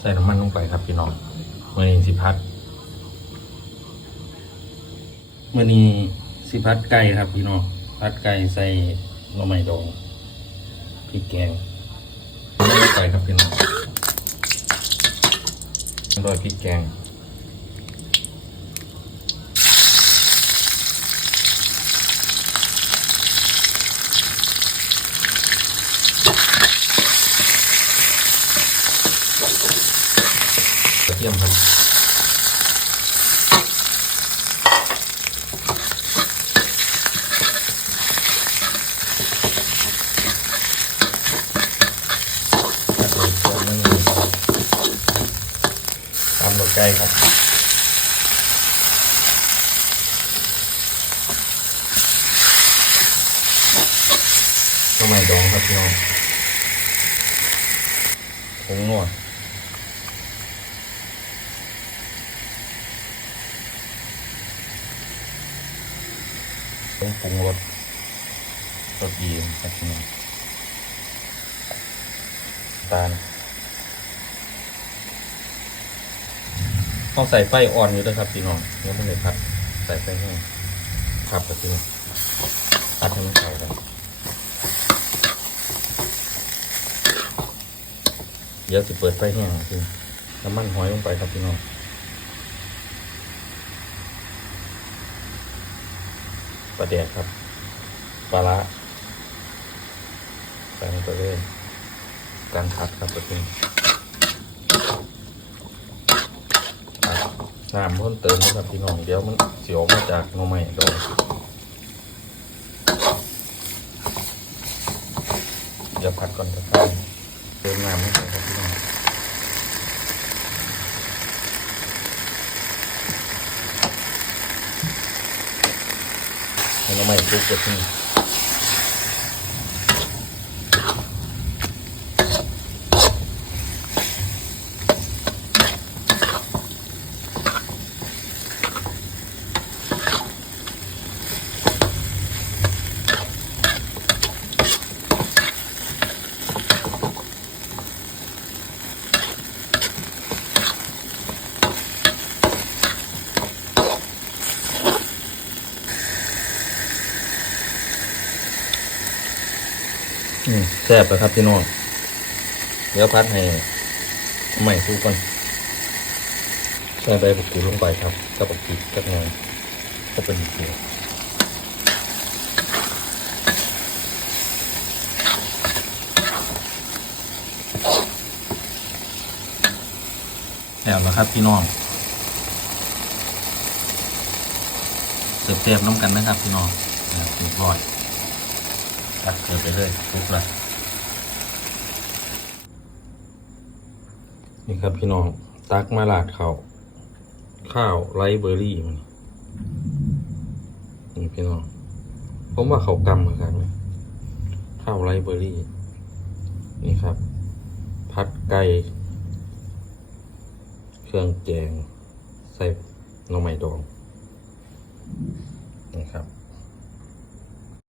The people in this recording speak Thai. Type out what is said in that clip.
ใส่น้ำมันลงไปครับพี่น้องเมื่อนี้สิพัดเมื่อนี้สิพัดไก่ครับพี่น้องพัดไก่ใส่หน่อไม้ดองพริกแกงลงไปครับพี่น้องโรยพริกแกง กระเทียมครับแล้วก็เครื่องนึ่ง ตามรสไก่ครับทำไมดองครับพี่น้องผงนัวต้องปรุงรสรสดีครับพี่น้องตาล ต้องใส่ไฟอ่อนอยู่ด้วยครับพี่น้องเดี๋ยวมันเลยพัดใส่ไฟแห้งครับพี่น้องพัดให้มันเข้ากันเดี๋ยวสิเปิดไฟแห้งคือน้ำมันหอยลงไปครับพี่น้องปลาแดกครับปลาละใส่ลงไปเลยการพัดครับตัวนี้ น้ำเพิ่มเติมนะครับพี่น้องเดี๋ยวมันเสียวมาจากหน่อไม้ดองเดี๋ยวผัดก่อนจะเข้าเติมน้ำให้ใส่ครับพี่น้องให้หน่อไม้คลุกกับนี่ แซ่บแล้วครับพี่น้องเดี๋ยวพัดให้ใหม่สู้ก่อนใส่ใบผักกูดลงไปครับกับผักชีกับงาก็เป็นเกลือแล้วนะครับพี่น้องเสิร์ฟเต็มน้ำกันนะครับพี่น้องบเรียบร้อย ตักเกลือไปเลยทุกละนี่ครับพี่น้อง ตักมาลาดข้าวข้าวไรเบอร์รี่มันนี่พี่น้อง ผมว่าเขากำเหมือนกันเลยข้าวไรเบอร์รี่ นี่ครับ พัดไก่ เครื่องแกงใส่หน่อไม้ดอง นี่ครับ